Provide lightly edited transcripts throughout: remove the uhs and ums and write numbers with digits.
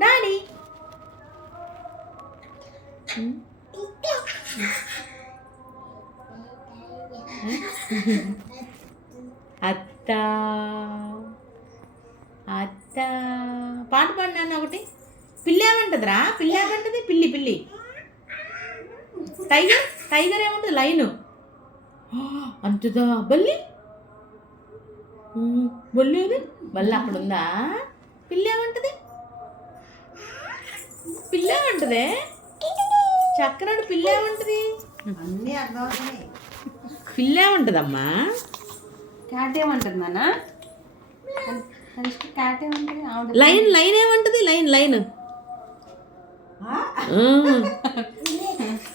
Daddy అత్త అత్త పాట పాడినాను ఒకటి. పిల్లి ఏమంటుందిరా? పిల్లి ఏమంటుంది? పిల్లి పిల్లి. టైగర్ టైగర్ ఏముంటుంది? లైను అంటుదా. బల్లి బొల్లి అది బల్లి అక్కడ ఉందా? పిల్లి ఏమంటుంది? పిల్లి ఏమంటుంది? చక్రాడు పిల్లి ఏమంటుంది? అన్నీ అర్థమవుతున్నాయి. పిల్లి ఏమంటుందమ్మా? క్యాట్ ఏమంటుంది నాన్న? క్యాట్ ఏమంటుంది? లైన్ లైన్ ఏమంటుంది? Line line.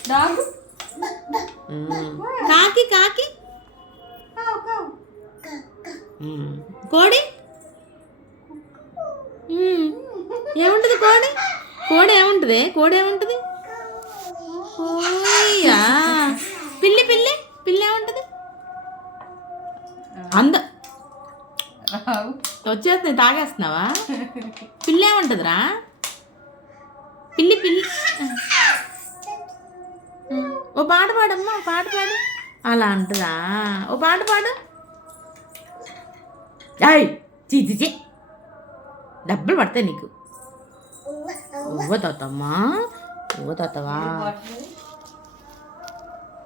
డాగ్ కాకి కాకి. కోడి ఏముంటుంది? కోడి కోడి ఏముంటుంది? కోడి ఏముంటుంది? కోయ్యా. పిల్లి పిల్లి పిల్లి ఏముంటుంది? వచ్చేస్తుంది. తాగేస్తున్నావా? పిల్లి ఏముంటుందిరా? పిల్లి పిల్లి. ఓ పాట పాడమ్మా, పాట పాడు. అలా అంటుందా? ఓ పాట పాడు. అయ్ చీ డబ్బులు పడతాయి నీకు. ఉవ్వ తాతమ్మా, ఉవ్వ తాతవా.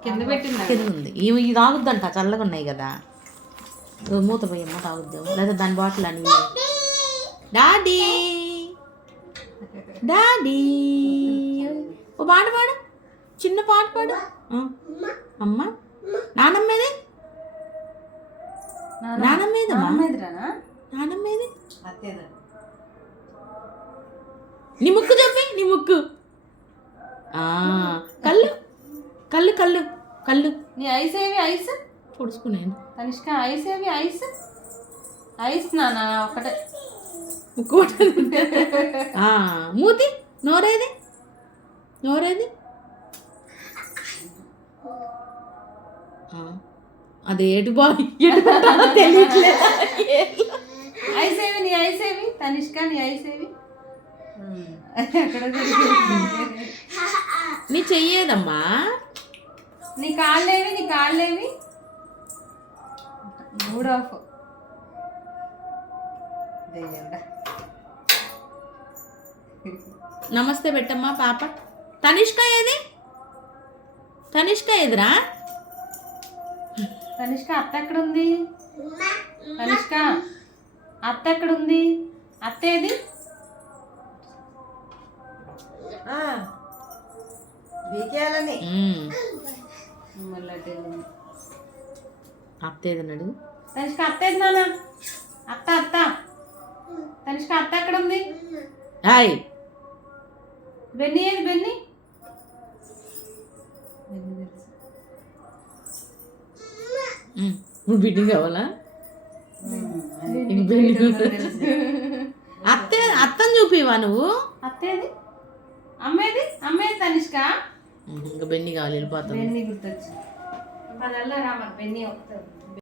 కింద పెట్టింది. కింద ఉంది. ఇది తాగుద్దంట, చల్లగా ఉన్నాయి కదా. మూత పోయమ్మ తాగుద్దాం, లేదా దాని బాటిల్ అని. డాడీ డాడీ ఓ పాట పాడు, చిన్న పాట పాడు. అమ్మ నానమ్మేది? నానమ్మేదమ్మా? నానమ్మేది? నీ ముక్కు చెప్పి, నీ ముక్కు. కళ్ళు కళ్ళు కళ్ళు కళ్ళు. నీ ఐస్ ఏవి? ఐస్ పొడుచుకున్నాను. తనిష్క ఐస్ ఏవి? ఐస్ ఐస్ నాన్న ఒకటే. ముక్కు మూతి. నోరేది? నోరేది? అది ఎటు బాగా తెలియట్లేదు. ఐస్ ఏవి? నీ ఐస్ ఏవి? తనిష్క నీ ఐస్ ఏవి? నీ చెయ్యేదమ్మా? నీ కాళ్ళేవి? నీ కాళ్ళేవి? Mood of. నమస్తే పెట్టమ్మా పాప. తనిష్క ఏది? తనిష్క ఏదిరా? తనిష్క అత్త ఎక్కడుంది? తనిష్క అత్త ఎక్కడుంది? అత్త ఏది? బీకేయాలని అత్త ఏదన్నాడు? తనిష్క అత్త ఏది నాన్న? అత్త అత్త. తనిష్క అత్త ఎక్కడుంది? హాయ్ బెన్ని ఏది? బెన్ని నువ్వు బిడ్డ కావాలా? అత్తే అత్తని చూపివా నువ్వు? అత్తేది? అమ్మేది? అమ్మేది తనిష్క. ఇంకా బెన్ని కావాలి, వెళ్ళిపోతాను. బెన్ని గుర్తొచ్చి 10 రామ బెన్ని వస్తుంది.